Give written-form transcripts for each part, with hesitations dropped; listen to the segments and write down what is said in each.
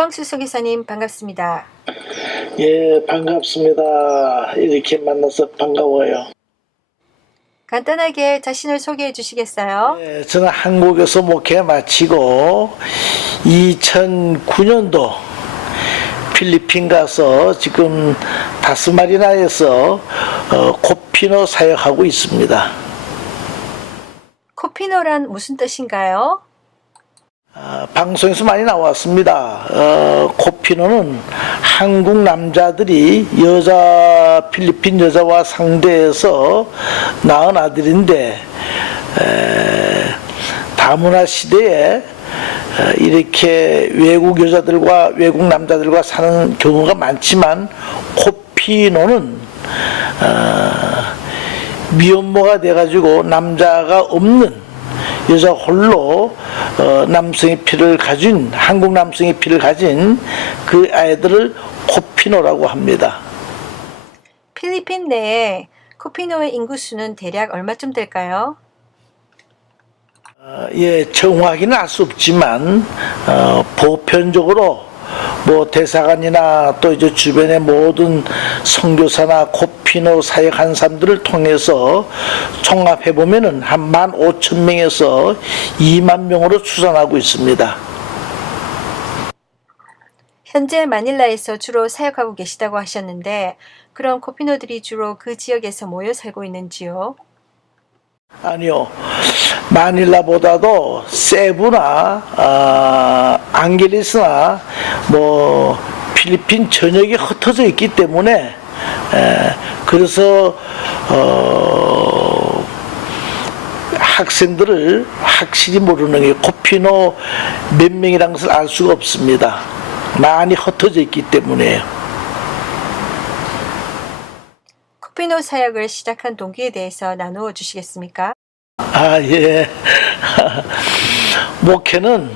김광수 소개사님 반갑습니다. 예, 반갑습니다. 이렇게 만나서 반가워요. 간단하게 자신을 소개해 주시겠어요? 예, 저는 한국에서 목회 마치고 2009년도 필리핀 가서 지금 다스마리나에서 코피노 사역하고 있습니다. 코피노란 무슨 뜻인가요? 방송에서 많이 나왔습니다. 코피노는 한국 남자들이 필리핀 여자와 상대해서 낳은 아들인데, 다문화 시대에 이렇게 외국 여자들과 외국 남자들과 사는 경우가 많지만, 코피노는 미혼모가 돼가지고 남자가 없는 여자 홀로 남성의 피를 가진, 한국 남성의 피를 가진 그 아이들을 코피노라고 합니다. 필리핀 내에 코피노의 인구수는 대략 얼마쯤 될까요? 예, 정확히는 알 수 없지만 보편적으로 대사관이나 또 이제 주변의 모든 선교사나 코피노 사역한 사람들을 통해서 총합해 보면은 한 15,000명에서 2만 명으로 추산하고 있습니다. 현재 마닐라에서 주로 사역하고 계시다고 하셨는데, 그럼 코피노들이 주로 그 지역에서 모여 살고 있는지요? 아니요. 마닐라보다도 세부나 앙게리스나 필리핀 전역이 흩어져 있기 때문에 그래서 학생들을 확실히 모르는 게 코피노 몇 명이라는 것을 알 수가 없습니다. 많이 흩어져 있기 때문에요. 코피노 사역을 시작한 동기에 대해서 나누어 주시겠습니까? 예. 목회는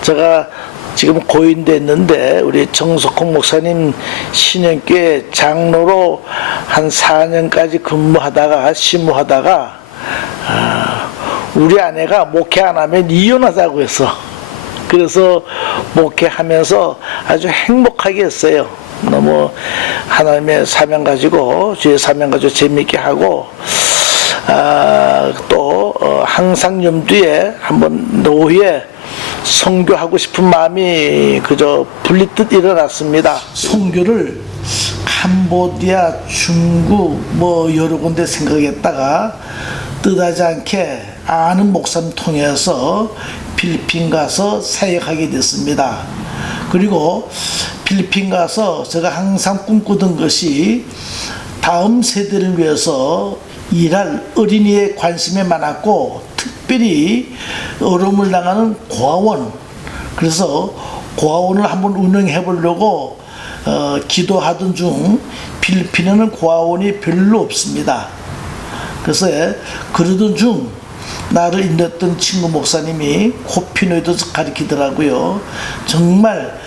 제가 지금 고인됐는데 우리 정석홍 목사님 신영교회 장로로 한 4년까지 근무하다가 심무하다가 우리 아내가 목회 안 하면 이혼하자고 해서, 그래서 목회하면서 아주 행복하게 했어요. 너무 하나님의 사명 가지고, 주의 사명 가지고 재미있게 하고, 또 항상 염두에 한번 노후에 선교하고 싶은 마음이 그저 불리듯 일어났습니다. 선교를 캄보디아, 중국 여러 군데 생각했다가 뜻하지 않게 아는 목사님 통해서 필리핀 가서 사역하게 됐습니다. 그리고 필리핀 가서 제가 항상 꿈꾸던 것이 다음 세대를 위해서 일할 어린이에 관심이 많았고, 특별히 어려움을 당하는 고아원, 그래서 고아원을 한번 운영해 보려고 기도하던 중 필리핀에는 고아원이 별로 없습니다. 그래서 그러던 중 나를 인도했던 친구 목사님이 코피노에 대해서 가르치더라고요. 정말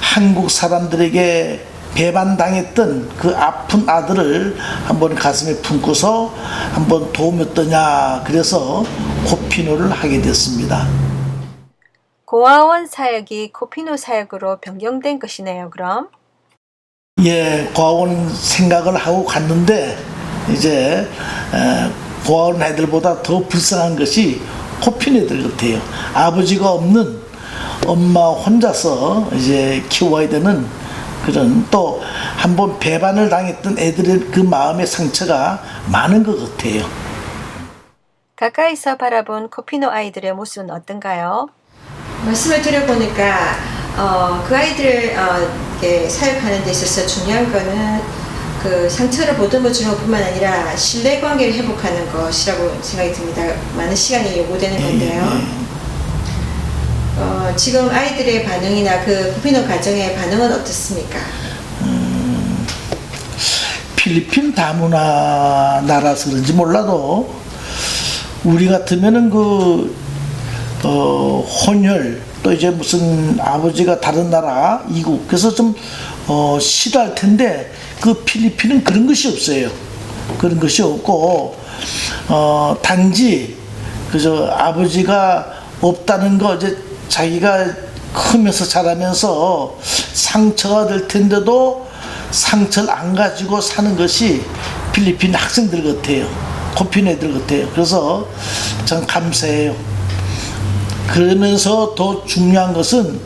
한국 사람들에게 배반당했던 그 아픈 아들을 한번 가슴에 품고서 한번 도움했더냐, 그래서 코피노를 하게 됐습니다. 고아원 사역이 코피노 사역으로 변경된 것이네요, 그럼? 예, 고아원 생각을 하고 갔는데 이제 고아원 애들보다 더 불쌍한 것이 코피노 애들 같아요. 아버지가 없는 엄마 혼자서 이제 키워야 되는 그런, 또 한번 배반을 당했던 애들의 그 마음의 상처가 많은 것 같아요. 가까이서 바라본 코피노 아이들의 모습은 어떤가요? 말씀을 들어보니까 그 아이들을 사역하는 데 있어서 중요한 거는 그 상처를 보듬어 주는 것뿐만 아니라 신뢰관계를 회복하는 것이라고 생각이 듭니다. 많은 시간이 요구되는 건데요. 지금 아이들의 반응이나 그 코피노 가정의 반응은 어떻습니까? 필리핀 다문화 나라서 그런지 몰라도 우리 같으면은 혼혈, 또 이제 무슨 아버지가 다른 나라 이국, 그래서 좀 싫어할 텐데, 그 필리핀은 그런 것이 없어요. 그런 것이 없고, 단지 그저 아버지가 없다는 거, 이제 자기가 크면서 자라면서 상처가 될 텐데도 상처를 안 가지고 사는 것이 필리핀 학생들 같아요. 코피노 애들 같아요. 그래서 전 감사해요. 그러면서 더 중요한 것은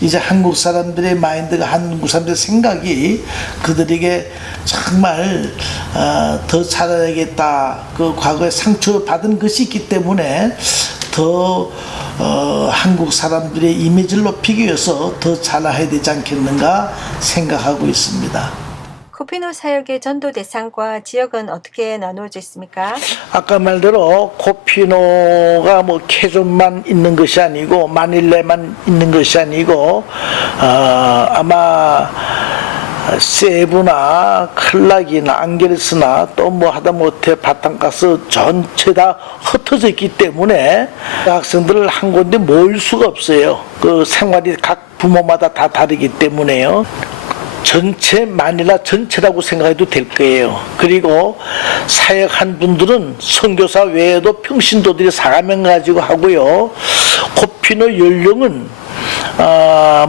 이제 한국 사람들의 마인드가, 한국 사람들의 생각이 그들에게 정말 더 잘해야겠다. 그 과거에 상처받은 것이 있기 때문에 더 한국 사람들의 이미지를 높이기 위해서 더 잘해야 되지 않겠는가 생각하고 있습니다. 코피노 사역의 전도 대상과 지역은 어떻게 나누어져 있습니까? 아까 말대로 코피노가 뭐 케존만 있는 것이 아니고 마닐레만 있는 것이 아니고 아마 세부나 클락이나 안게레스나 또 뭐 하다못해 바탕가스 전체 다 흩어져 있기 때문에 학생들을 한 곳에 모일 수가 없어요. 그 생활이 각 부모마다 다 다르기 때문에요. 전체 마닐라 전체라고 생각해도 될 거예요. 그리고 사역한 분들은 선교사 외에도 평신도들이 4가명 가지고 하고요. 코피노 연령은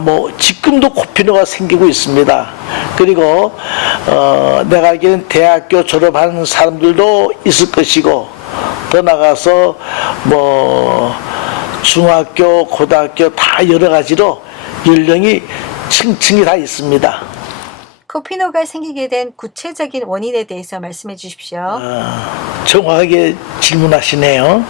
뭐 지금도 코피노가 생기고 있습니다. 그리고 내가 알기로는 대학교 졸업하는 사람들도 있을 것이고, 더 나가서 뭐 중학교, 고등학교 다 여러 가지로 연령이 층층이 다 있습니다. 코피노가 생기게 된 구체적인 원인에 대해서 말씀해 주십시오. 정확하게 질문하시네요.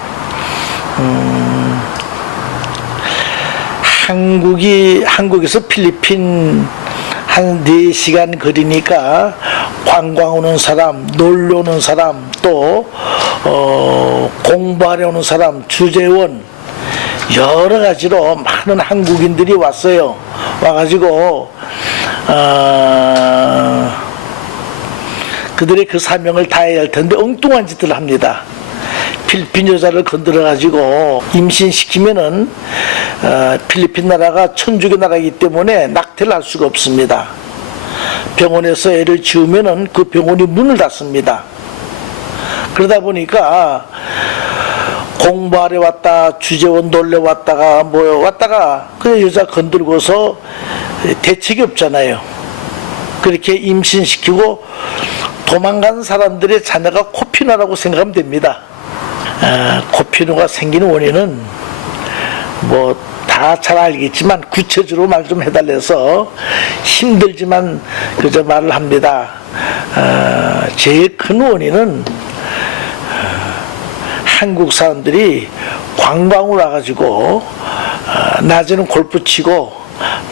한국에서 필리핀 한 4시간 거리니까 관광 오는 사람, 놀러 오는 사람, 또 공부하러 오는 사람, 주재원, 여러 가지로 많은 한국인들이 왔어요. 와가지고 그들의 그 사명을 다해야 할 텐데 엉뚱한 짓을 합니다. 필리핀 여자를 건드려가지고 임신시키면은 필리핀 나라가 천주교 나라이기 때문에 낙태를 할 수가 없습니다. 병원에서 애를 지우면은 그 병원이 문을 닫습니다. 그러다 보니까 공부하러 왔다, 주재원 놀러 왔다가 그 여자 건들고서 대책이 없잖아요. 그렇게 임신시키고 도망간 사람들의 자녀가 코피노라고 생각하면 됩니다. 코피노가 생기는 원인은 뭐 다 잘 알겠지만 구체적으로 말 좀 해달래서 힘들지만 그저 말을 합니다. 제일 큰 원인은 한국 사람들이 관광을 와가지고 낮에는 골프 치고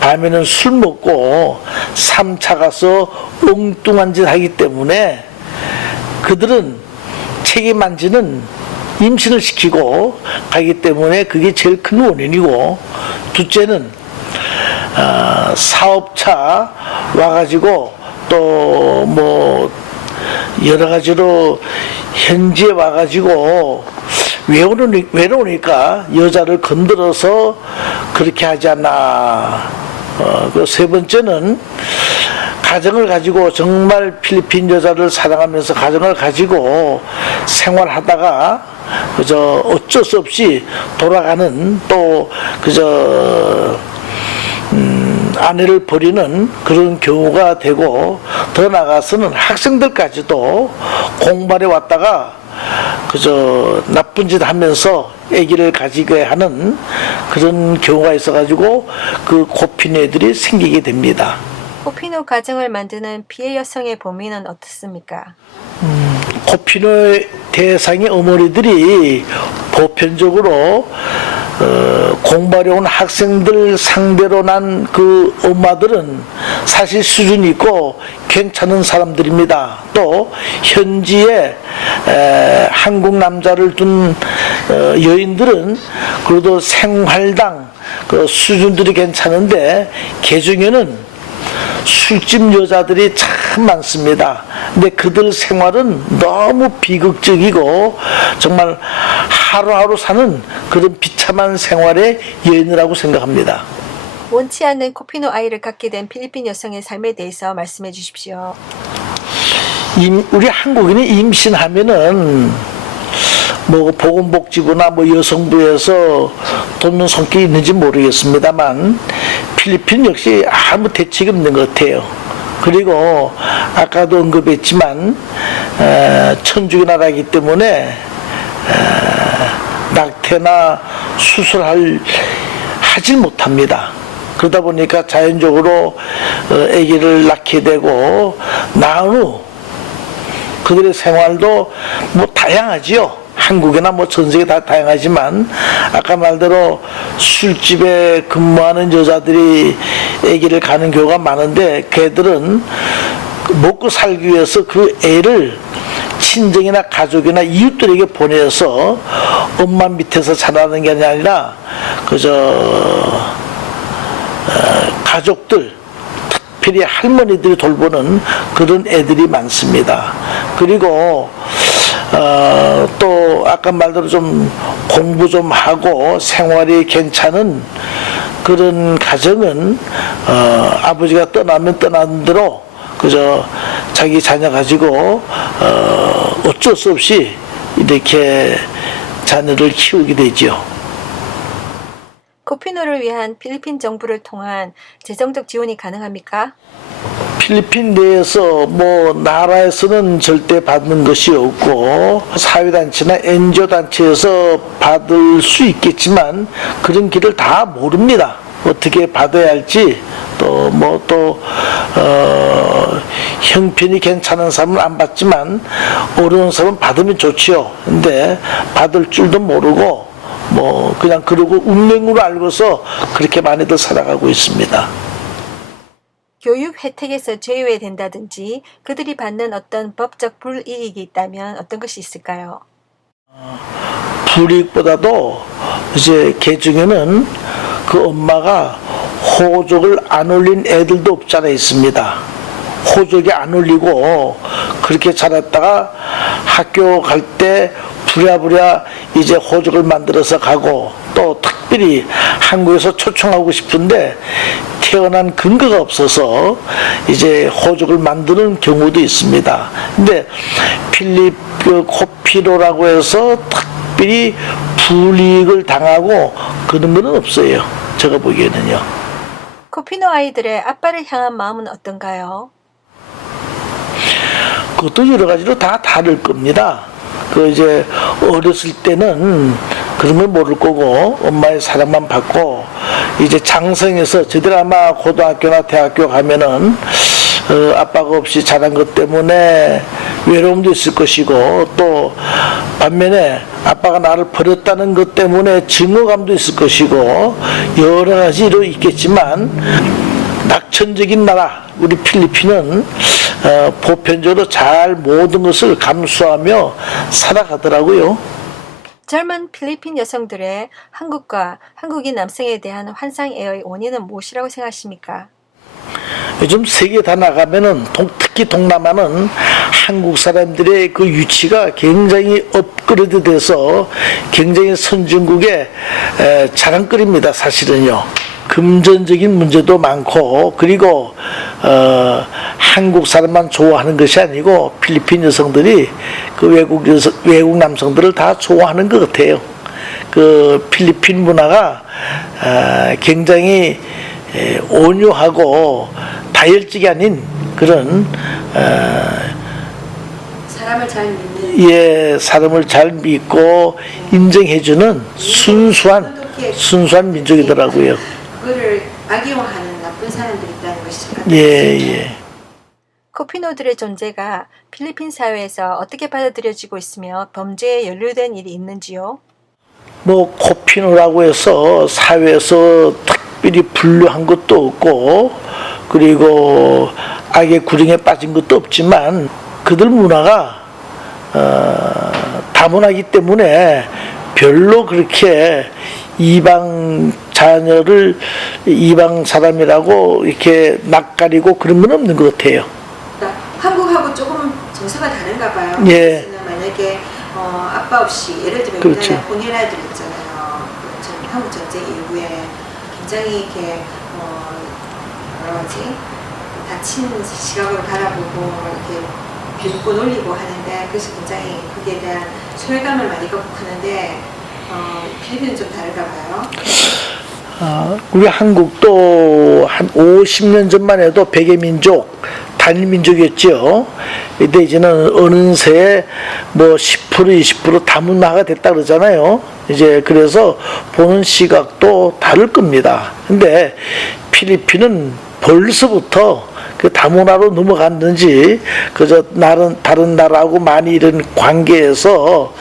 밤에는 술 먹고 삼차 가서 엉뚱한 짓 하기 때문에 그들은 책임 안 지는 임신을 시키고 가기 때문에 그게 제일 큰 원인이고, 둘째는 사업차 와가지고 또 뭐 여러 가지로 현지에 와가지고 외로우니까 여자를 건드려서 그렇게 하지 않나. 그 세 번째는 가정을 가지고 정말 필리핀 여자를 사랑하면서 가정을 가지고 생활하다가 그저 어쩔 수 없이 돌아가는, 또 그저 아내를 버리는 그런 경우가 되고, 더 나아가서는 학생들까지도 공부하러 왔다가 그저 나쁜 짓 하면서 아기를 가지게 하는 그런 경우가 있어가지고 그 코피노 애들이 생기게 됩니다. 코피노 가정을 만드는 피해 여성의 범위는 어떻습니까? 코피노 대상의 어머니들이 보편적으로 공부하러 온 학생들 상대로 난 그 엄마들은 사실 수준이 있고 괜찮은 사람들입니다. 또 현지에 한국 남자를 둔 여인들은 그래도 생활당 그 수준들이 괜찮은데, 그 중에는 술집 여자들이 참 많습니다. 근데 그들 생활은 너무 비극적이고 정말 하루하루 사는 그런 비참한 생활의 여인이라고 생각합니다. 원치 않는 코피노 아이를 갖게 된 필리핀 여성의 삶에 대해서 말씀해 주십시오. 우리 한국인이 임신하면은 뭐 보건복지부나 뭐 여성부에서 돕는 성격이 있는지 모르겠습니다만 필리핀 역시 아무 대책이 없는 것 같아요. 그리고 아까도 언급했지만 천주교 나라이기 때문에 낙태나 하질 못합니다. 그러다 보니까 자연적으로 아기를 낳게 되고 낳은 후 그들의 생활도 뭐 다양하지요. 한국이나 뭐 전 세계 다 다양하지만 아까 말대로 술집에 근무하는 여자들이 아기를 가는 경우가 많은데 걔들은 먹고 살기 위해서 그 애를 친정이나 가족이나 이웃들에게 보내서 엄마 밑에서 자라는 게 아니라 그저 가족들 특별히 할머니들이 돌보는 그런 애들이 많습니다. 그리고 또 아까 말대로 좀 공부 좀 하고 생활이 괜찮은 그런 가정은 아버지가 떠나면 떠난 대로 그저 자기 자녀 가지고 어쩔 수 없이 이렇게 자녀를 키우게 되죠. 코피노를 위한 필리핀 정부를 통한 재정적 지원이 가능합니까? 필리핀 내에서 뭐 나라에서는 절대 받는 것이 없고 사회단체나 NGO 단체에서 받을 수 있겠지만 그런 길을 다 모릅니다. 어떻게 받아야 할지 형편이 괜찮은 사람은 안 받지만 어려운 사람은 받으면 좋지요. 근데 받을 줄도 모르고 뭐 그냥 그러고 운명으로 알고서 그렇게 많이들 살아가고 있습니다. 교육 혜택에서 제외된다든지 그들이 받는 어떤 법적 불이익이 있다면 어떤 것이 있을까요? 불이익보다도 이제 개 중에는 그 엄마가 호적을 안 올린 애들도 없지 않아 있습니다. 호적이 안 올리고 그렇게 자랐다가 학교 갈 때 부랴부랴 이제 호적을 만들어서 가고 또 특별히 한국에서 초청하고 싶은데 태어난 근거가 없어서 이제 호적을 만드는 경우도 있습니다. 근데 필립 코피노라고 해서 특별히 불이익을 당하고 그런 건 없어요. 제가 보기에는요. 코피노 아이들의 아빠를 향한 마음은 어떤가요? 그것도 여러 가지로 다 다를 겁니다. 그 이제 어렸을 때는 그런 걸 모를 거고 엄마의 사랑만 받고 이제 장성해서 저들 아마 고등학교나 대학교 가면은 아빠가 없이 자란 것 때문에 외로움도 있을 것이고 또 반면에 아빠가 나를 버렸다는 것 때문에 증오감도 있을 것이고 여러 가지로 있겠지만 낙천적인 나라 우리 필리핀은 보편적으로 잘 모든 것을 감수하며 살아가더라고요. 젊은 필리핀 여성들의 한국과 한국인 남성에 대한 환상애의 원인은 무엇이라고 생각하십니까? 요즘 세계 다 나가면은 특히 동남아는 한국 사람들의 그 유치가 굉장히 업그레이드 돼서 굉장히 선진국의 자랑거리입니다. 사실은요. 금전적인 문제도 많고 그리고 한국 사람만 좋아하는 것이 아니고 필리핀 여성들이 그 외국 남성들을 다 좋아하는 것 같아요. 그 필리핀 문화가 굉장히 온유하고 다혈질이 아닌 그런 사람을 잘 믿는 사람을 잘 믿고 인정해주는 순수한 민족이더라고요. 그거를 악용하는 나쁜 사람들이 있다는 것이죠. 예. 코피노들의 존재가 필리핀 사회에서 어떻게 받아들여지고 있으며 범죄에 연루된 일이 있는지요? 뭐 코피노라고 해서 사회에서 특별히 분류한 것도 없고 그리고 악의 구렁이에 빠진 것도 없지만 그들 문화가 다문화이기 때문에 별로 그렇게 이방 자녀를 이방 사람이라고 이렇게 낯가리고 그런 건 없는 것 같아요. 한국하고 조금 정서가 다른가 봐요. 예. 만약에 아빠 없이 예를 들면 그렇죠. 우리나라 본예라들 있잖아요. 한국 전쟁 이후에 굉장히 이렇게 뭐라 하지 다친 시각으로 바라보고 이렇게 비웃고 놀리고 하는데 그래서 굉장히 거기에 대한 소외감을 많이 극복하는데 필리핀은 좀 다른가 봐요. 우리 한국도 한 50년 전만 해도 백의민족, 단일민족이었죠. 근데 이제는 어느새 뭐 10%, 20% 다문화가 됐다 그러잖아요. 이제 그래서 보는 시각도 다를 겁니다. 근데 필리핀은 벌써부터 그 다문화로 넘어갔는지 그저 다른 나라하고 많이 이런 관계에서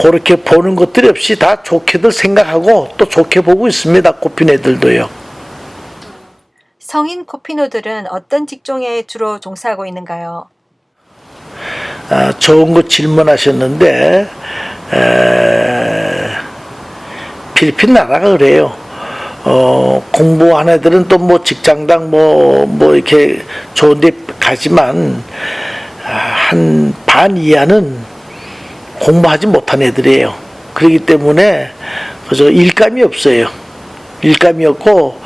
그렇게 보는 것들이 없이 다 좋게들 생각하고 또 좋게 보고 있습니다. 코핀 애들도요. 성인 코피노들은 어떤 직종에 주로 종사하고 있는가요? 좋은 거 질문하셨는데 필리핀 나라가 그래요. 공부한 애들은 또 뭐 직장당 뭐 이렇게 좋은데 가지만 한 반 이하는 공부하지 못한 애들이에요. 그렇기 때문에 그저 일감이 없어요. 일감이 없고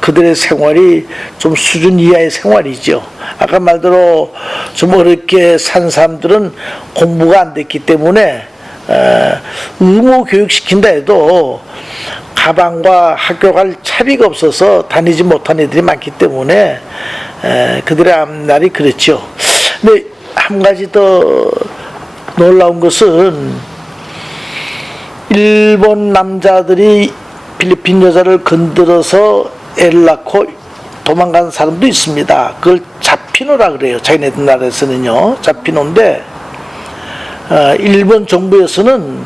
그들의 생활이 좀 수준 이하의 생활이죠. 아까 말대로 좀 어렵게 산 사람들은 공부가 안 됐기 때문에 의무 교육시킨다 해도 가방과 학교 갈 차비가 없어서 다니지 못한 애들이 많기 때문에 그들의 앞날이 그렇죠. 근데 한 가지 더 놀라운 것은 일본 남자들이 필리핀 여자를 건드려서 애를 낳고 도망간 사람도 있습니다. 그걸 자피노라 그래요. 자기네들 나라에서는요. 자피노인데 일본 정부에서는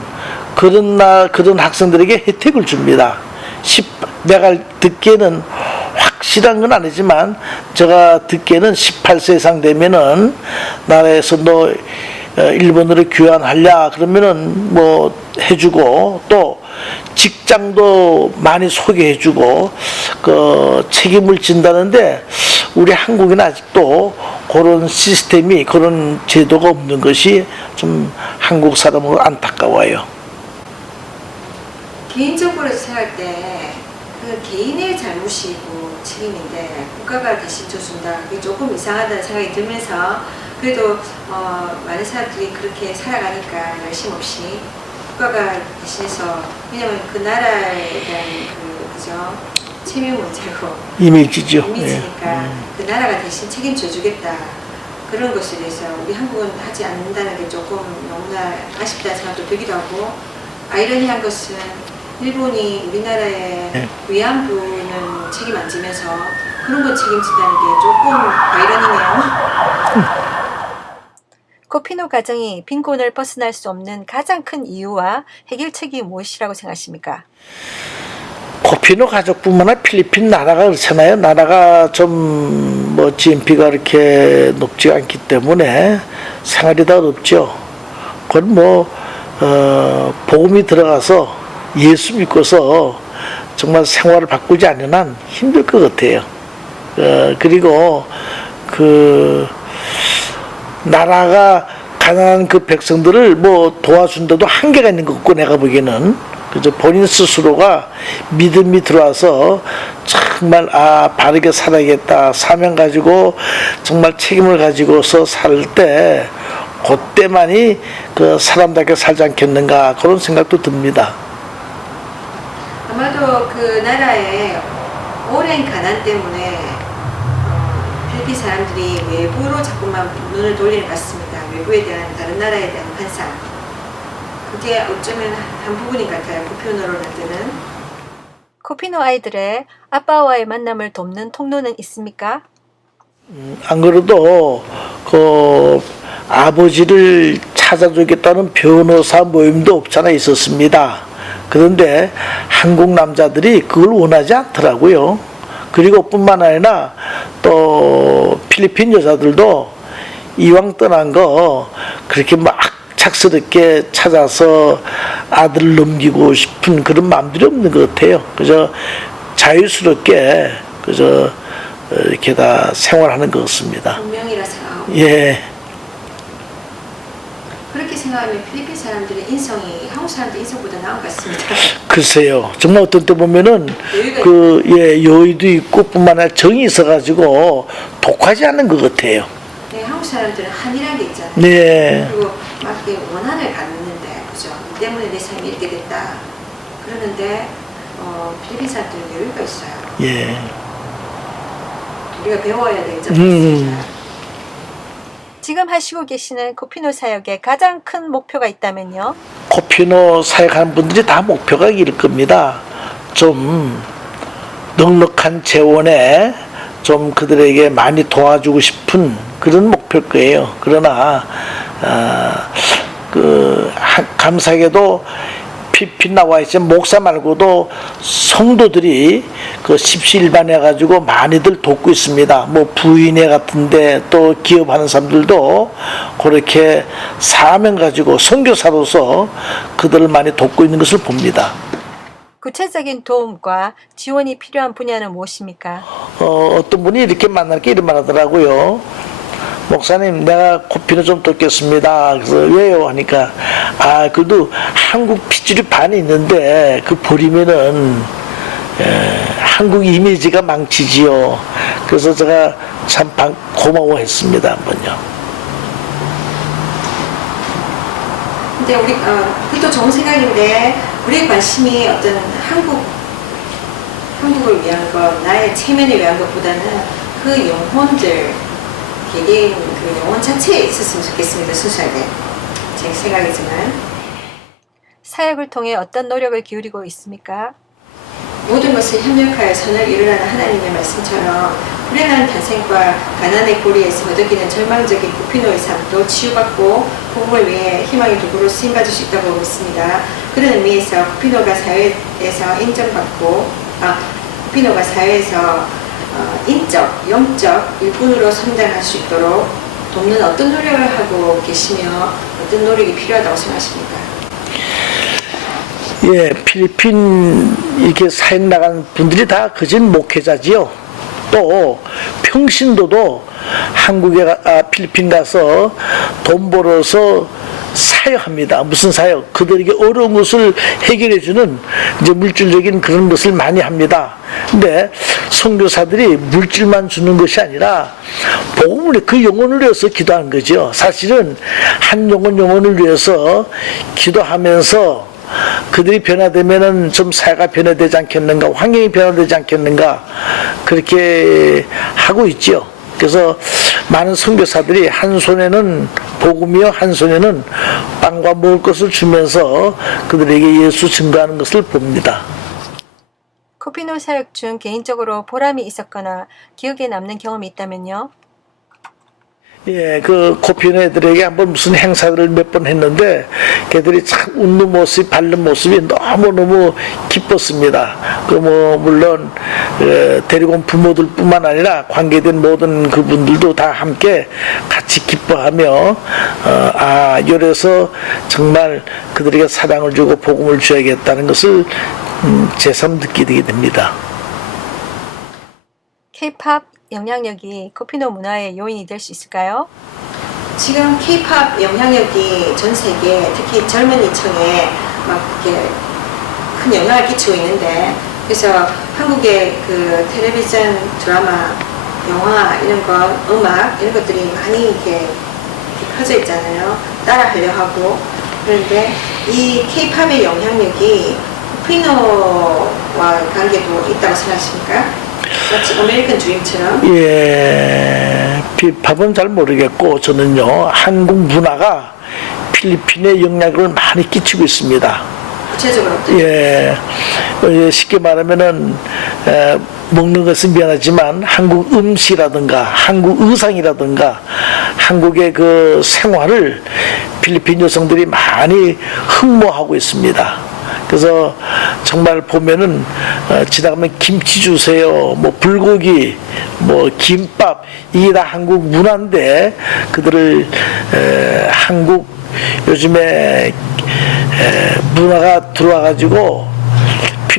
그런 학생들에게 혜택을 줍니다. 내가 듣기에는 확실한 건 아니지만 제가 듣기에는 18세 이상 되면은 나라에서 너 일본으로 교환하려 그러면은 뭐 해주고 또 직장도 많이 소개해주고 그 책임을 진다는데 우리 한국에는 아직도 그런 시스템이 그런 제도가 없는 것이 좀 한국 사람으로 안타까워요. 개인적으로 생각할 때 그 개인의 잘못이고 책임인데 국가가 대신 져준다. 그게 조금 이상하다는 생각이 들면서 그래도 많은 사람들이 그렇게 살아가니까 열심 없이 국가가 대신해서 왜냐면 그 나라에 대한 그죠 체면 문제고 이미지죠. 이미지니까 그 나라가 대신 책임져 주겠다. 그런 것에 대해서 우리 한국은 하지 않는다는 게 조금 너무나 아쉽다는 생각도 들기도 하고 아이러니한 것은 일본이 우리나라의 위안부는 책임 안 지면서 그런 거 책임진다는 게 조금 아이러니네요. 코피노 가정이 빈곤을 벗어날 수 없는 가장 큰 이유와 해결책이 무엇이라고 생각하십니까? 코피노 가족뿐만 아니라 필리핀 나라가 그렇잖아요. 나라가 좀 뭐 GNP가 이렇게 높지 않기 때문에 생활이 더 어렵죠. 그건 복음이 들어가서 예수 믿고서 정말 생활을 바꾸지 않는 한 힘들 것 같아요. 그리고 나라가 가난한 그 백성들을 뭐 도와준다도 한계가 있는 것 같고 내가 보기에는 그저 본인 스스로가 믿음이 들어와서 정말 바르게 살아야겠다 사명 가지고 정말 책임을 가지고서 살 때 그때만이 그 사람답게 살지 않겠는가 그런 생각도 듭니다. 아마도 그 나라의 오랜 가난 때문에 필리핀 사람들이 외부로 자꾸만 눈을 돌리는 것 같습니다. 외부에 대한 다른 나라에 대한 환상. 그게 어쩌면 한 부분인 것 같아요. 코피노로 만드는. 코피노 아이들의 아빠와의 만남을 돕는 통로는 있습니까? 안 그래도 아버지를 찾아주겠다는 변호사 모임도 없잖아 있었습니다. 그런데 한국 남자들이 그걸 원하지 않더라고요. 그리고 뿐만 아니라 또 필리핀 여자들도 이왕 떠난 거 그렇게 막 착스럽게 찾아서 아들을 넘기고 싶은 그런 마음들이 없는 것 같아요. 그저 자유스럽게 그저 이렇게 다 생활하는 것 같습니다. 운명이라 생각하고. 예. 그렇게 생각. 생각하면 필리핀 사람들의 인성이 한국 사람들 인성보다 나은 것 같습니다. 글쎄요. 정말 어떤 때 보면은 여유가 여유도 있고 뿐만 아니라 정이 있어가지고 독하지 않은 것 같아요. 네, 한국 사람들은 한이라는 게 있잖아요. 네. 그리고 막 이렇게 원한을 갖는데, 그죠? 이 때문에 내 삶이 이렇게 됐다. 그러는데 필리핀 사람들은 여유가 있어요. 예. 우리가 배워야 될 점이 있습니다. 지금 하시고 계시는 코피노 사역의 가장 큰 목표가 있다면요? 코피노 사역하는 분들이 다 목표가 이럴 겁니다. 좀 넉넉한 재원에 좀 그들에게 많이 도와주고 싶은 그런 목표일 거예요. 그러나 감사하게도 필리핀 나와 있는 목사 말고도 성도들이 그 십시일반해 가지고 많이들 돕고 있습니다. 뭐 부인회 같은데 또 기업하는 사람들도 그렇게 사명 가지고 선교사로서 그들을 많이 돕고 있는 것을 봅니다. 구체적인 도움과 지원이 필요한 분야는 무엇입니까? 어떤 분이 이렇게 만나니까 이런 말 하더라고요. 목사님, 내가 코피노 좀 돕겠습니다. 그래서 왜요? 하니까, 그래도 한국 핏줄이 반이 있는데, 그 버리면은, 한국 이미지가 망치지요. 그래서 제가 참 고마워했습니다, 한번요. 근데 그것도 좋은 생각인데, 우리의 관심이 어떤 한국을 위한 것, 나의 체면을 위한 것보다는 그 영혼들, 개개인 그 영혼 자체에 있었으면 좋겠습니다. 순수하게 제 생각이지만 사역을 통해 어떤 노력을 기울이고 있습니까? 모든 것을 협력하여 선을 이루라는 하나님의 말씀처럼 불행한 탄생과 가난의 고리에서 거두기는 절망적인 코피노의 삶도 치유받고 복음을 위해 희망의 도구로 쓰임받을 수 있다고 믿습니다. 그런 의미에서 코피노가 사회에서 인정받고 코피노가 사회에서 인적, 영적 일꾼으로 성장할 수 있도록 돕는 어떤 노력을 하고 계시며 어떤 노력이 필요하다고 생각하십니까? 예, 필리핀 이렇게 사역 나간 분들이 다 거진 목회자지요. 또 평신도도 필리핀 가서 돈 벌어서 사역합니다. 무슨 사역? 그들에게 어려운 것을 해결해주는 이제 물질적인 그런 것을 많이 합니다. 근데 선교사들이 물질만 주는 것이 아니라 복음을 그 영혼을 위해서 기도하는 거죠. 사실은 한 영혼을 위해서 기도하면서 그들이 변화되면은 좀 사회가 변화되지 않겠는가, 환경이 변화되지 않겠는가, 그렇게 하고 있죠. 그래서 많은 선교사들이 한 손에는 복음이요, 한 손에는 빵과 먹을 것을 주면서 그들에게 예수 증거하는 것을 봅니다. 코피노 사역 중 개인적으로 보람이 있었거나 기억에 남는 경험이 있다면요? 예, 그 코피노 애들에게 한번 무슨 행사를 몇 번 했는데 걔들이 참 웃는 모습, 밝은 모습이 너무너무 기뻤습니다. 물론 데리고 온 부모들뿐만 아니라 관계된 모든 그분들도 다 함께 같이 기뻐하며 이래서 정말 그들에게 사랑을 주고 복음을 줘야겠다는 것을 새삼 느끼게 됩니다. K-팝 영향력이 코피노 문화의 요인이 될 수 있을까요? 지금 K-팝 영향력이 전 세계, 특히 젊은이층에 막 이렇게 큰 영향을 끼치고 있는데, 그래서 한국의 그 텔레비전, 드라마, 영화 이런 것, 음악 이런 것들이 많이 이렇게 펴져 있잖아요. 따라하려 하고. 그런데 이 K-팝의 영향력이 코피노와 관계도 있다고 생각하십니까? 마치 아메리칸 드림처럼? 예, 팝은 잘 모르겠고 저는요, 한국 문화가 필리핀에 영향을 많이 끼치고 있습니다. 구체적으로 어떤? 예, 쉽게 말하면은 먹는 것은 미안하지만 한국 음식이라든가 한국 의상이라든가 한국의 그 생활을 필리핀 여성들이 많이 흠모하고 있습니다. 그래서 정말 보면은 지나가면 김치 주세요, 뭐 불고기, 뭐 김밥, 이게 다 한국 문화인데 그들을 한국 요즘에 문화가 들어와 가지고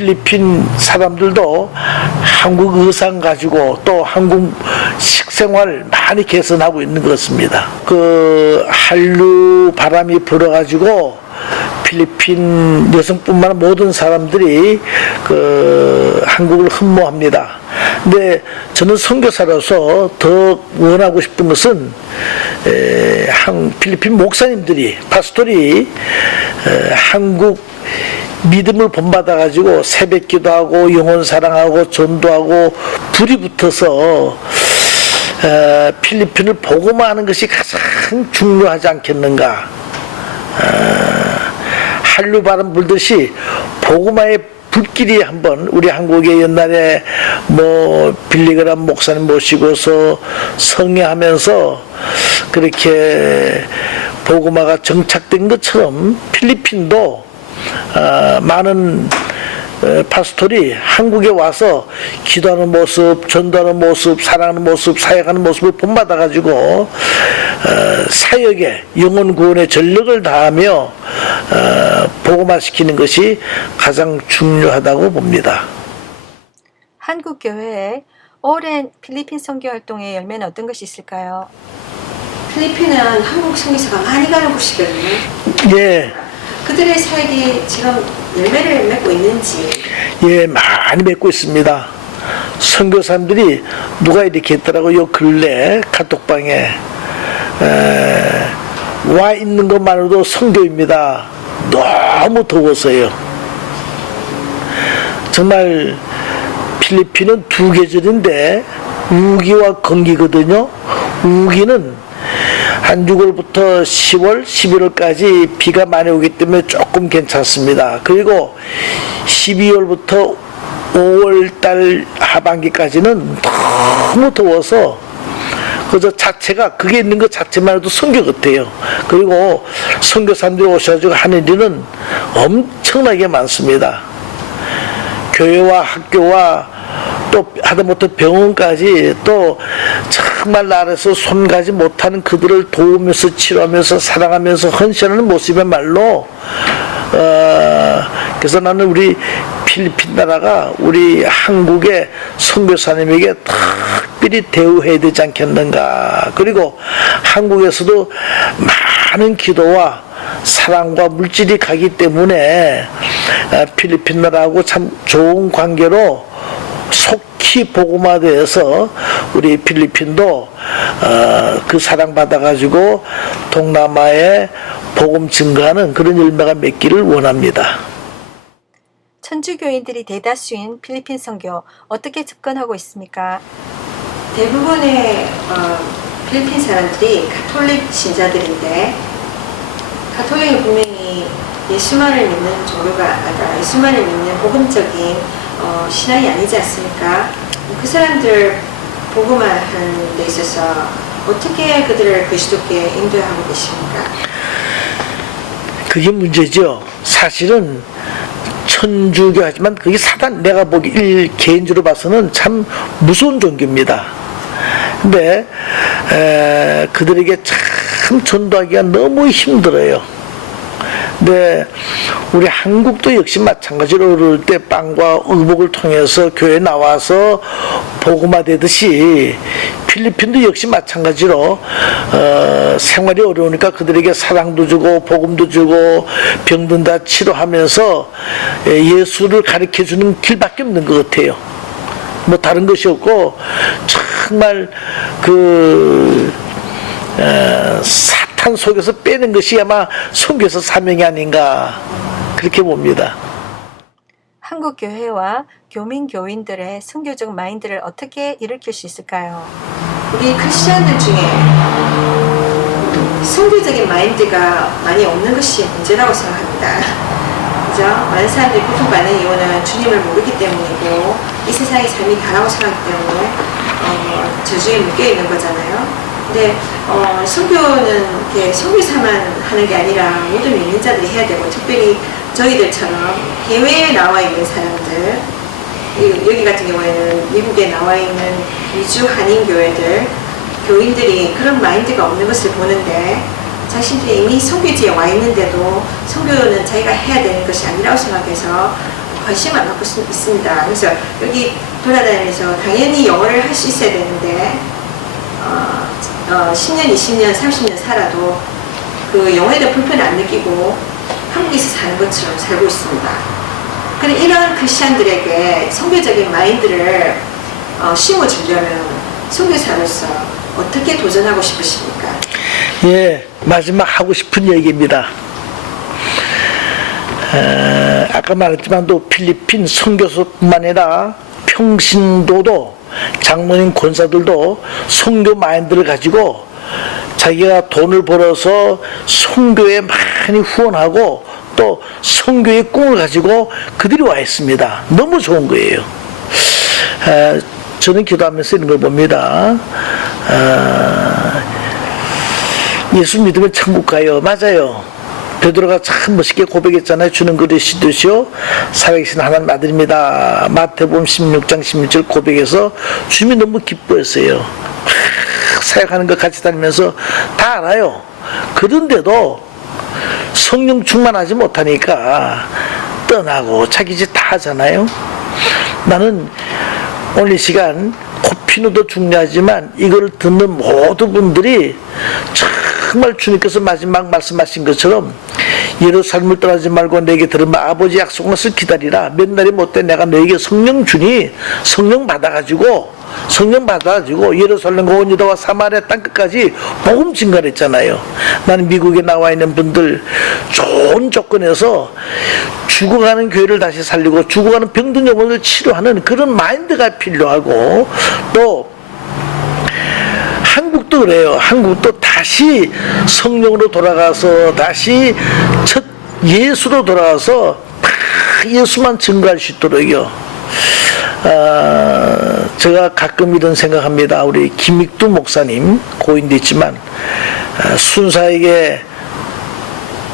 필리핀 사람들도 한국 의상 가지고 또 한국 식생활 많이 개선하고 있는 것 같습니다. 그 한류 바람이 불어가지고 필리핀 여성뿐만 아니라 모든 사람들이 그 한국을 흠모합니다. 근데 저는 선교사로서 더 원하고 싶은 것은 필리핀 목사님들이 파스토리 한국 믿음을 본받아 가지고 새벽 기도하고 영혼 사랑하고 전도하고 불이 붙어서 필리핀을 복음화하는 것이 가장 중요하지 않겠는가. 한류 바람 불듯이 복음화의 불길이 한번 우리 한국에 옛날에 뭐 빌리그람 목사님 모시고서 성회하면서 그렇게 복음화가 정착된 것처럼 필리핀도 많은 파스토리 한국에 와서 기도하는 모습, 전도하는 모습, 사랑하는 모습, 사역하는 모습을 본받아 가지고 사역에 영혼 구원에 전력을 다하며 복음화시키는 것이 가장 중요하다고 봅니다. 한국 교회에 오랜 필리핀 선교 활동의 열매는 어떤 것이 있을까요? 필리핀은 한국 선교사가 많이 가는 곳이거든요. 예. 그들의 사역이 지금 열매를 맺고 있는지. 예, 많이 맺고 있습니다. 선교사님들이 누가 이렇게 했더라고요. 요 근래 카톡방에 와 있는 것만으로도 선교입니다. 너무 더워서요. 정말 필리핀은 두 계절인데 우기와 건기거든요. 우기는 한 6월부터 10월, 11월까지 비가 많이 오기 때문에 조금 괜찮습니다. 그리고 12월부터 5월달 하반기까지는 너무 더워서 그저 자체가 그게 있는 것 자체만 해도 선교 같아요. 그리고 선교사님들이 오셔가지고 하는 일은 엄청나게 많습니다. 교회와 학교와 또 하다못해 병원까지 또 정말 나라에서 손 가지 못하는 그들을 도우면서 치료하면서 사랑하면서 헌신하는 모습이야말로 그래서 나는 우리 필리핀 나라가 우리 한국의 선교사님에게 특별히 대우해야 되지 않겠는가. 그리고 한국에서도 많은 기도와 사랑과 물질이 가기 때문에 필리핀 나라하고 참 좋은 관계로 속히 복음화되어서 우리 필리핀도 그 사랑 받아가지고 동남아에 복음 증가하는 그런 열매가 맺기를 원합니다. 천주교인들이 대다수인 필리핀 선교 어떻게 접근하고 있습니까? 대부분의 필리핀 사람들이 가톨릭 신자들인데 가톨릭은 분명히 예수만을 믿는 종교가 아니라 예수만을 믿는 복음적인 신앙이 아니지 않습니까? 그 사람들 복음화하는 데 있어서 어떻게 그들을 그리스도께 인도하고 계십니까? 그게 문제죠. 사실은 천주교 하지만 그게 사단, 내가 보기 개인적으로 봐서는 참 무서운 종교입니다. 근데 그들에게 참 전도하기가 너무 힘들어요. 근데 우리 한국도 역시 마찬가지로 어릴 때 빵과 의복을 통해서 교회에 나와서 복음화되듯이 필리핀도 역시 마찬가지로 생활이 어려우니까 그들에게 사랑도 주고 복음도 주고 병든 다 치료하면서 예수를 가르쳐주는 길밖에 없는 것 같아요. 뭐 다른 것이 없고 정말 사탄 속에서 빼는 것이 아마 선교사 사명이 아닌가 그렇게 봅니다. 한국 교회와 교민 교인들의 선교적 마인드를 어떻게 일으킬 수 있을까요? 우리 크리스천들 중에 선교적인 마인드가 많이 없는 것이 문제라고 생각합니다. 그죠? 많은 사람들이 고통받는 이유는 주님을 모르기 때문이고 이 세상의 삶이 다라고 생각하기 때문에 저주에 묶여있는 거잖아요. 근데 선교는 이렇게 선교사만 하는 게 아니라 모든 믿는 자들이 해야 되고 특별히 저희들처럼 해외에 나와 있는 사람들 여기 같은 경우에는 미국에 나와 있는 미주 한인교회들 교인들이 그런 마인드가 없는 것을 보는데 자신들이 이미 선교지에 와 있는데도 선교는 자기가 해야 되는 것이 아니라고 생각해서 관심 안 갖고 있습니다. 그래서 여기 돌아다니면서 당연히 영어를 할 수 있어야 되는데 10년, 20년, 30년 살아도 그 영어에 대한 불편을 안 느끼고 한국에서 사는 것처럼 살고 있습니다. 그런데 이런 크리스찬들에게 선교적인 마인드를 심어주려면 선교사로서 어떻게 도전하고 싶으십니까? 예, 마지막 하고 싶은 얘기입니다. 아까 말했지만 또 필리핀 선교사뿐만 아니라 평신도도 장로님 권사들도 선교 마인드를 가지고 자기가 돈을 벌어서 선교에 많이 후원하고 또 선교의 꿈을 가지고 그들이 와 있습니다. 너무 좋은 거예요. 저는 기도하면서 이런 걸 봅니다. 예수 믿으면 천국 가요. 맞아요. 베드로가 참 멋있게 고백했잖아요. 주는 그릇이 되시오 살아계신 하나님 아들입니다. 마태복음 16장 16절 고백해서 주님이 너무 기뻐했어요. 사역하는 거 같이 다니면서 다 알아요. 그런데도 성령 충만하지 못하니까 떠나고 자기 짓 다 하잖아요. 나는 오늘 이 시간 코피노도 중요하지만 이걸 듣는 모든 분들이 정말 주님께서 마지막 말씀하신 것처럼 예루살렘을 떠나지 말고 내게 들으면 아버지 약속한 것을 기다리라. 몇 날이 못돼 내가 너에게 성령 주니 성령 받아가지고 예루살렘과 온 유다와 사마리아 땅끝까지 복음 증가했잖아요. 나는 미국에 나와 있는 분들 좋은 조건에서 죽어가는 교회를 다시 살리고 죽어가는 병든 영혼을 치료하는 그런 마인드가 필요하고 또 한국도 그래요. 한국도 다시 성령으로 돌아가서 다시 첫 예수로 돌아가서 다 예수만 증거할 수 있도록요. 제가 가끔 이런 생각합니다. 우리 김익두 목사님 고인도 있지만 순사에게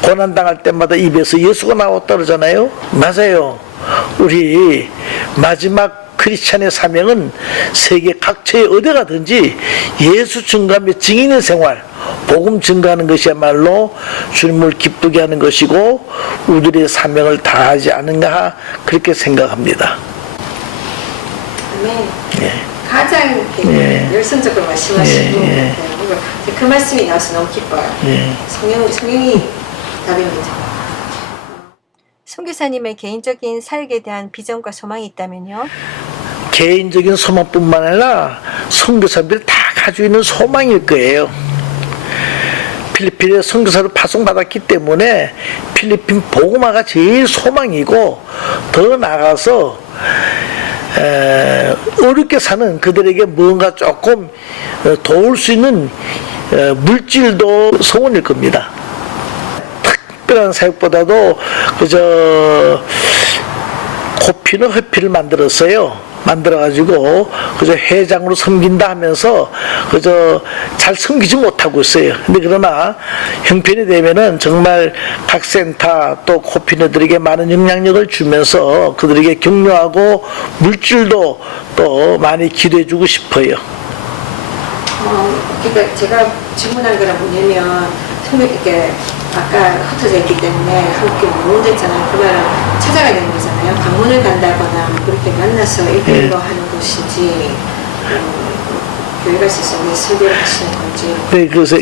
고난당할 때마다 입에서 예수가 나왔다 그러잖아요. 맞아요. 우리 마지막 크리스찬의 사명은 세계 각처에 어디 가든지 예수 증거하며 증인의 생활, 복음 증거하는 것이야말로 주님을 기쁘게 하는 것이고 우리의 사명을 다하지 않은가 그렇게 생각합니다. 네. 예. 가장 열성적으로 말씀하시고 그 말씀이 나와서 너무 기뻐요. 성령이 답입니다. 선교사님의 개인적인 사역에 대한 비전과 소망이 있다면요? 개인적인 소망뿐만 아니라 선교사들이 다 가지고 있는 소망일 거예요. 필리핀에 선교사로 파송받았기 때문에 필리핀 복음화가 제일 소망이고 더 나아가서 어렵게 사는 그들에게 뭔가 조금 도울 수 있는 물질도 소원일 겁니다. 특별한 사역보다도 그저 코피는 회피를 만들어가지고 그저 회장으로 섬긴다 하면서 그저 잘 섬기지 못하고 있어요. 근데 그러나 형편이 되면은 정말 각 센터 또 코피너들에게 많은 영향력을 주면서 그들에게 격려하고 물질도 또 많이 기도해주고 싶어요. 그러니까 제가 질문한 거는 뭐냐면 이렇게 아까 흩어져 있기 때문에 함께 못 했잖아요. 그러면 찾아가야 되는 거잖아요. 방문을 간다거나 그렇게 만나서 일대일로 하는 것인지 교회가 있어서 설교를 하시는 건지. 네, 그래서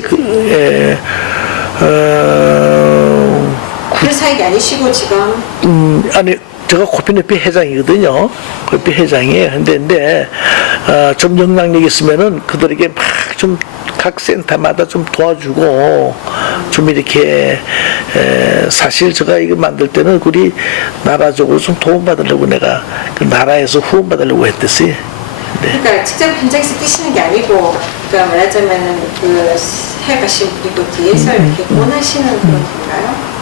그 사역이 아니시고 지금 아니 제가 코피너피 회장이거든요. 코피너피 회장이에요. 근데 좀 영향력 있으면은 그들에게 막 좀 각 센터마다 좀 도와주고 좀 이렇게 사실 제가 이거 만들 때는 우리 나라적으로 좀 도움받으려고 내가 그 나라에서 후원받으려고 했댔어요. 네. 그러니까 직접 현장에서 뛰시는 게 아니고 그러니까 말하자면은 그 해가신 분이 또 뒤에서 이렇게 원하시는 그런 건가요?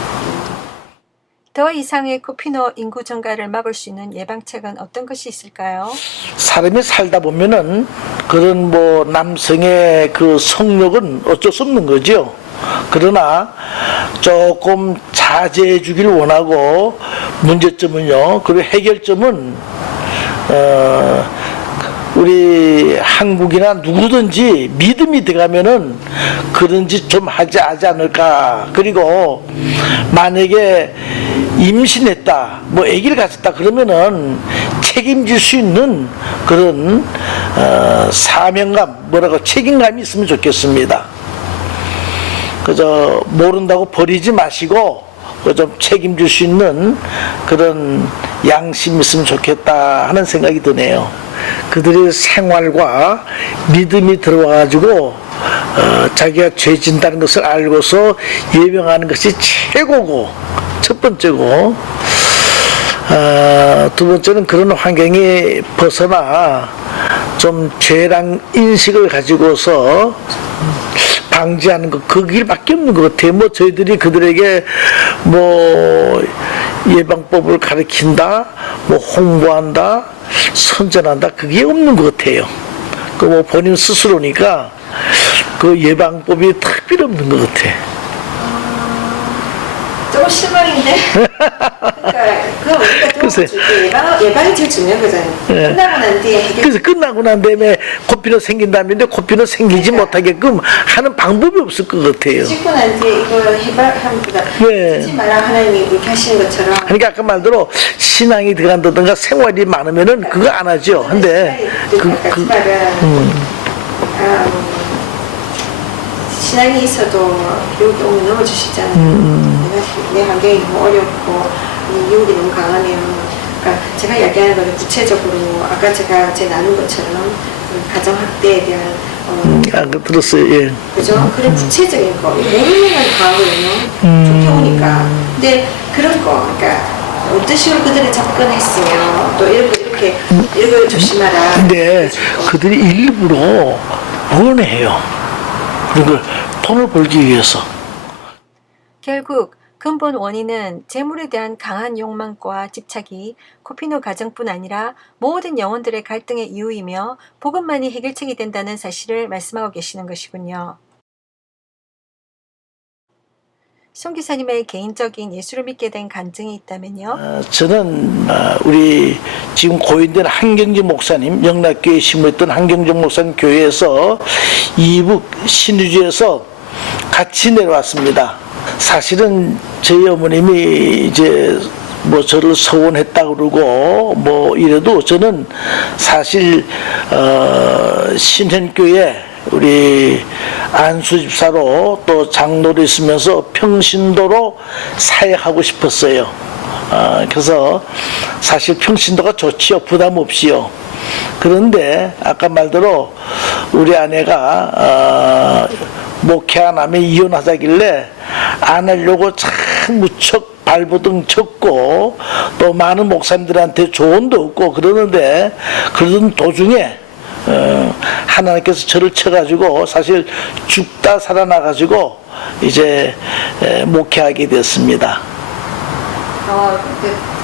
더 이상의 코피노 인구 증가를 막을 수 있는 예방책은 어떤 것이 있을까요? 사람이 살다 보면은 그런 뭐 남성의 그 성욕은 어쩔 수 없는 거죠. 그러나 조금 자제해 주길 원하고 문제점은요. 그리고 해결점은 우리 한국이나 누구든지 믿음이 들어가면은 그런지 좀 하지 않을까. 그리고 만약에 임신했다, 뭐 아기를 가졌다 그러면은 책임질 수 있는 그런 사명감, 뭐라고 책임감이 있으면 좋겠습니다. 그저 모른다고 버리지 마시고 좀 책임질 수 있는 그런 양심이 있으면 좋겠다 하는 생각이 드네요. 그들의 생활과 믿음이 들어와가지고 자기가 죄 진다는 것을 알고서 예명하는 것이 최고고, 첫 번째고, 두 번째는 그런 환경에 벗어나 좀 죄랑 인식을 가지고서 방지하는 것, 그 길밖에 없는 것 같아요. 뭐 저희들이 그들에게 뭐 예방법을 가르친다, 뭐 홍보한다, 선전한다, 그게 없는 것 같아요. 그 뭐 본인 스스로니까 그 예방법이 딱 필요 없는 것 같아. 조금 실망인데. 그러니까 그 우리가 도움을 줄때 예방이 제일 중요한 거잖아요. 네. 끝나고 난 뒤에 해결. 그래서 끝나고 난 다음에 코피노 생긴다는데 코피노 생기지 못하게끔 하는 방법이 없을 것 같아요. 씻고 난 뒤에 이거 해방하면 보다 네. 하지 마라 하나님이 이렇게 하시는 것처럼. 그러니까 아까 말대로 신앙이 들어간다든가 생활이 많으면은 그거 안 하죠. 근데 신앙이 있어도 유혹이 오면 넘어주시잖아요. 내 환경이 너무 어렵고 유혹이 너무 강하면, 그러니까 제가 이야기하는 거는 구체적으로 아까 제가 나눈 것처럼 가정학대에 대한 그 들었어요. 예. 그죠? 그런 구체적인 거 모르면 강하거든요. 좋게 오니까. 근데 그런 거, 그러니까 어떤 식으로 그들이 접근했으면 또 이렇게 이걸 조심하라. 근데 그들이 일부러 원해요. 그런 걸 돈을 벌기 위해서. 결국 근본 원인은 재물에 대한 강한 욕망과 집착이 코피노 가정뿐 아니라 모든 영혼들의 갈등의 이유이며 복음만이 해결책이 된다는 사실을 말씀하고 계시는 것이군요. 송 기사님의 개인적인 예수를 믿게 된 간증이 있다면요? 저는 우리 지금 고인된 한경진 목사님, 영락교회에 심었던 한경진 목사님 교회에서 이북 신의주에서 같이 내려왔습니다. 사실은 저희 어머님이 이제 뭐 저를 서원했다 그러고 뭐 이래도 저는 사실 신현교회 우리 안수 집사로 또 장로로 있으면서 평신도로 사역하고 싶었어요. 그래서 사실 평신도가 좋지요, 부담 없이요. 그런데 아까 말대로 우리 아내가 목회 안 하면 이혼하자길래 안 하려고 참 무척 발버둥 쳤고 또 많은 목사님들한테 조언도 얻고 그러는데 그러던 도중에 하나님께서 저를 쳐가지고 사실 죽다 살아나가지고 이제 목회하게 됐습니다.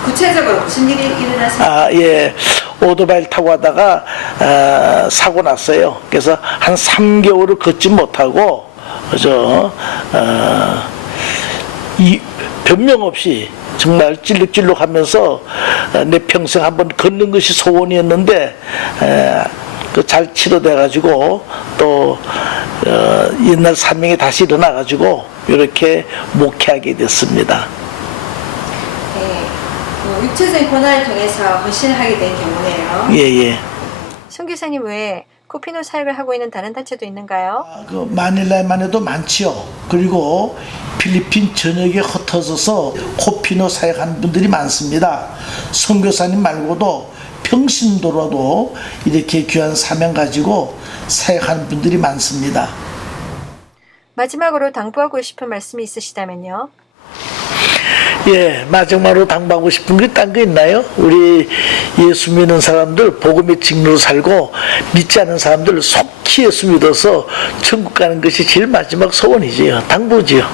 구체적으로 무슨 일이 일어났어요? 예. 오토바이를 타고 가다가 사고 났어요. 그래서 한 3개월을 걷지 못하고 이 변명 없이 정말 찔룩찔룩하면서 내 평생 한번 걷는 것이 소원이었는데 잘 치료돼가지고 또 옛날 사명이 다시 일어나가지고 이렇게 목회하게 됐습니다. 네, 육체적인 고난을 통해서 헌신하게 된 경우네요. 예예. 송 기사님 외에 코피노 사역을 하고 있는 다른 단체도 있는가요? 그 마닐라에만 해도 많지요. 그리고 필리핀 전역에 흩어져서 코피노 사역하는 분들이 많습니다. 선교사님 말고도 평신도로도 이렇게 귀한 사명 가지고 사역하는 분들이 많습니다. 마지막으로 당부하고 싶은 말씀이 있으시다면요? 예, 마지막으로 당부하고 싶은 게 딴 거 있나요? 우리 예수 믿는 사람들 복음의 직로로 살고 믿지 않는 사람들 속히 예수 믿어서 천국 가는 것이 제일 마지막 소원이지요. 당부지요.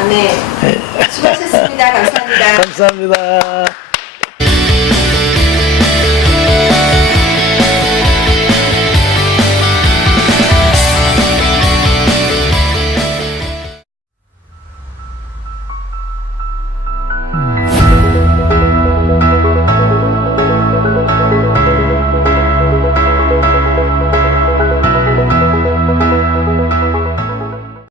아멘. 예. 수고하셨습니다. 감사합니다. 감사합니다.